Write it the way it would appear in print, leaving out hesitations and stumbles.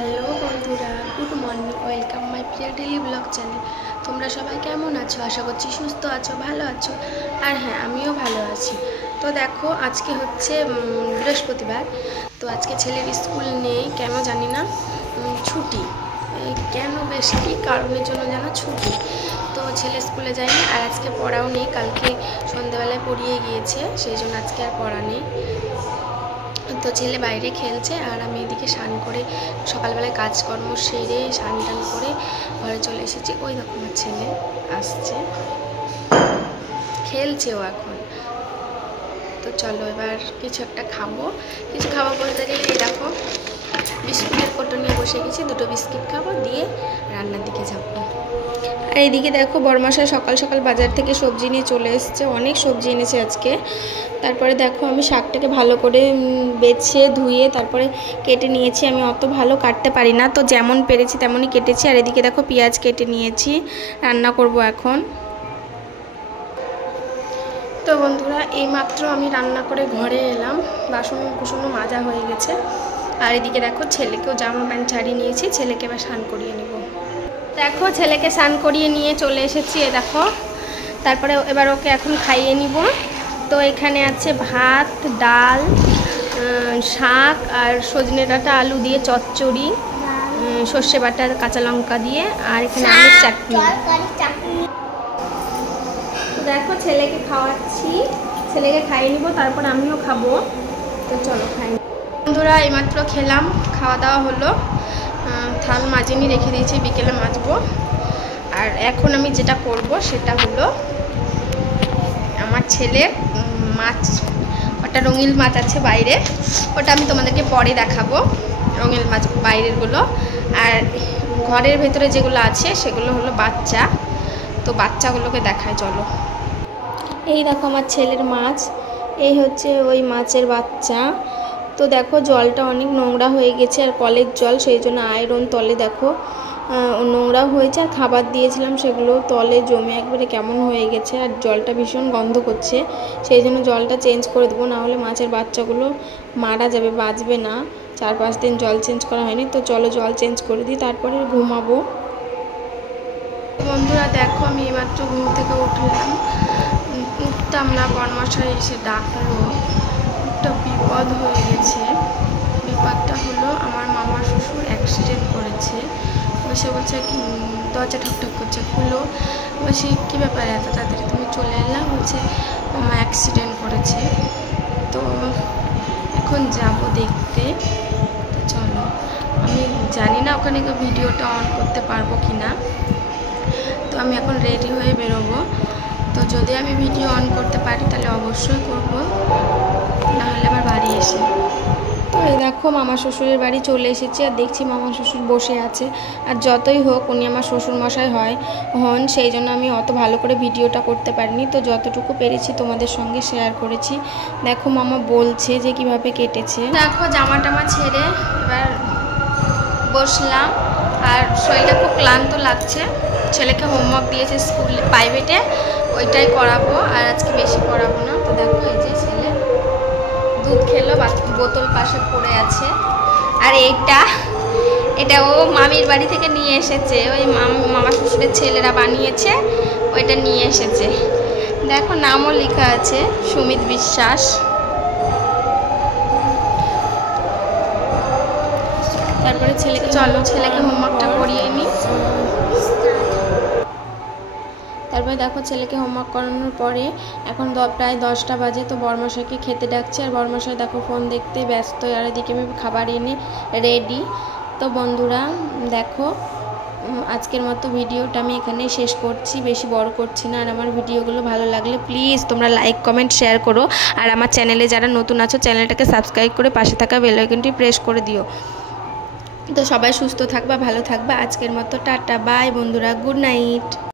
Hello বন্ধুরা, good morning, welcome my প্রিয় daily blog channel. তোমরা সবাই কেমন আছো? আশা করছি সুস্থ আছো, ভালো আছো। আর হ্যাঁ, আমিও ভালো আছি। তো দেখো, আজকে হচ্ছে বৃহস্পতিবার। তো আজকে ছেলের স্কুল নেই, কেন জানি না, ছুটি। কেন, বেশ কী কারণের জন্য যেন ছুটি। তো ছেলে স্কুলে যায়নি, আর আজকে পড়াও নেই। কালকে সন্ধ্যেবেলায় পড়িয়ে গিয়েছে, সেই জন্য আজকে আর পড়া নেই। তো ছেলে বাইরে খেলছে, আর আমি এদিকে স্নান করে সকালবেলায় কাজকর্ম সেরে স্নান টান করে ঘরে চলে এসেছি। ওই দেখো আমার ছেলে আসছে, খেলছে ও এখন। তো চলো এবার কিছু একটা খাবো। কিছু খাবো বলতে গেলে এই দেখো বিস্কুটের কোটো নিয়ে বসে গেছি, দুটো বিস্কিট খাবো, দিয়ে রান্নার দিকে যাবো। আর এইদিকে দেখো বড়মশাই সকাল সকাল বাজার থেকে সবজি নিয়ে চলে এসেছে, অনেক সবজি এনেছে আজকে। তারপরে দেখো আমি শাকটাকে ভালো করে বেছে ধুয়ে তারপরে কেটে নিয়েছি। আমি অত ভালো কাটতে পারি না, তো যেমন পেরেছি তেমনই কেটেছি। আর এদিকে দেখো পেঁয়াজ কেটে নিয়েছি, রান্না করব এখন। তো বন্ধুরা, এইমাত্র আমি রান্না করে ঘরে এলাম, বাসন কুসনও মাজা হয়ে গেছে। আর এদিকে দেখো ছেলেকেও জামা প্যান্ট ছাড়িয়ে নিয়েছি, ছেলেকে এবার স্নান করিয়ে নেব। দেখো ছেলেকে স্নান করিয়ে নিয়ে চলে এসেছি, এ দেখো। তারপরে এবার ওকে এখন খাইয়ে নিব। তো এখানে আছে ভাত, ডাল, শাক আর সজনে ডাঁটা আলু দিয়ে চচ্চড়ি, সর্ষে বাটা কাঁচা লঙ্কা দিয়ে, আর এখানে আমের চাটনি। দেখো ছেলেকে খাওয়াচ্ছি, ছেলেকে খাইয়ে নিব, তারপর আমিও খাবো। তো চলো খাই। বন্ধুরা এইমাত্র খেলাম, খাওয়া দাওয়া হলো। থাল মাজিনি, রেখে দিয়েছি, বিকেলে মাজবো। আর এখন আমি যেটা করব সেটা হলো আমার ছেলের মাছ, ওটা রঙিন মাছ আছে বাইরে, ওটা আমি তোমাদেরকে পরে দেখাবো, রঙিন মাছ বাইরেরগুলো। আর ঘরের ভেতরে যেগুলো আছে সেগুলো হলো বাচ্চা। তো বাচ্চাগুলোকে দেখায়, চলো। এই দেখো আমার ছেলের মাছ, এই হচ্ছে ওই মাছের বাচ্চা। তো দেখো জলটা অনেক নোংরা হয়ে গেছে, আর কলের জল, সেই জন্য আয়রন তলে দেখো নোংরা হয়েছে। আর খাবার দিয়েছিলাম সেগুলো তলে জমে একবারে কেমন হয়ে গেছে, আর জলটা ভীষণ গন্ধ করছে। সেই জন্য জলটা চেঞ্জ করে দেবো, নাহলে মাছের বাচ্চাগুলো মারা যাবে, বাঁচবে না। 4-5 দিন জল চেঞ্জ করা হয়নি। তো চলো জল চেঞ্জ করে দিই, তারপরে ঘুমাবো। বন্ধুরা দেখো, আমি এইমাত্র ঘুম থেকে উঠলাম, উঠতাম না, বড়মশাই এসে ডাকলো। একটা বিপদ হয়ে গেছে। বিপদটা হলো আমার মামা শ্বশুর অ্যাক্সিডেন্ট করেছে। বসে বলছে দরজা ঠকঠক করছে, খুলো। বলছি কী ব্যাপার এত তাড়াতাড়ি তুমি চলে এলাম? বলছে মামা অ্যাক্সিডেন্ট করেছে। তো এখন যাব দেখতে। তো চলো, আমি জানি না ওখানে ভিডিওটা অন করতে পারবো কি না। তো আমি এখন রেডি হয়ে বেরোবো। তো যদি আমি ভিডিও অন করতে পারি তাহলে অবশ্যই করব, নাহলে আবার বাড়ি এসে। তো এই দেখো মামা শ্বশুরের বাড়ি চলে এসেছি, আর দেখছি মামা শ্বশুর বসে আছে। আর যতই হোক উনি আমার শ্বশুরমশাই হন, সেই জন্য আমি অত ভালো করে ভিডিওটা করতে পারিনি। তো যতটুকু পেরেছি তোমাদের সঙ্গে শেয়ার করেছি। দেখো মামা বলছে যে কিভাবে কেটেছে। দেখো জামা টামা ছেড়ে এবার বসলাম, আর শরীরটা খুব ক্লান্ত লাগছে। ছেলেকে হোমওয়ার্ক দিয়েছে স্কুলে, প্রাইভেটে, ওইটাই করাবো, আর আজকে বেশি করাবো না। তো দেখো এই যে ছেলে দুধ খেলো, বোতল পাশে পড়ে আছে। আর এটা ও মামির বাড়ি থেকে নিয়ে এসেছে, ওই মামা শ্বশুরের ছেলেরা বানিয়েছে, ওইটা নিয়ে এসেছে। দেখো নামও লেখা আছে, সুমিত বিশ্বাস। তারপরে ছেলেকে হোমওয়ার্কটা করিয়ে নিই। তারপরে দেখো ছেলেকে হোমওয়ার্ক করানোর পরে এখন প্রায় 10টা বাজে। তো বড়মশাইকে খেতে ডাকছে, আর বড়মশাই দেখো ফোন দেখতে ব্যস্ত। আর এদিকে আমি খাবার এনে রেডি। তো বন্ধুরা দেখো, আজকের মতো ভিডিওটা আমি এখানে শেষ করছি, বেশি বড় করছি না। আর আমার ভিডিওগুলো ভালো লাগলে প্লিজ তোমরা লাইক, কমেন্ট, শেয়ার করো। আর আমার চ্যানেলে যারা নতুন আছো চ্যানেলটাকে সাবস্ক্রাইব করে পাশে থাকা বেল আইকনটি প্রেস করে দিও। তো সবাই সুস্থ থাকবা, ভালো থাকবা। আজকের মতো টাটা, বাই বন্ধুরা, গুড নাইট।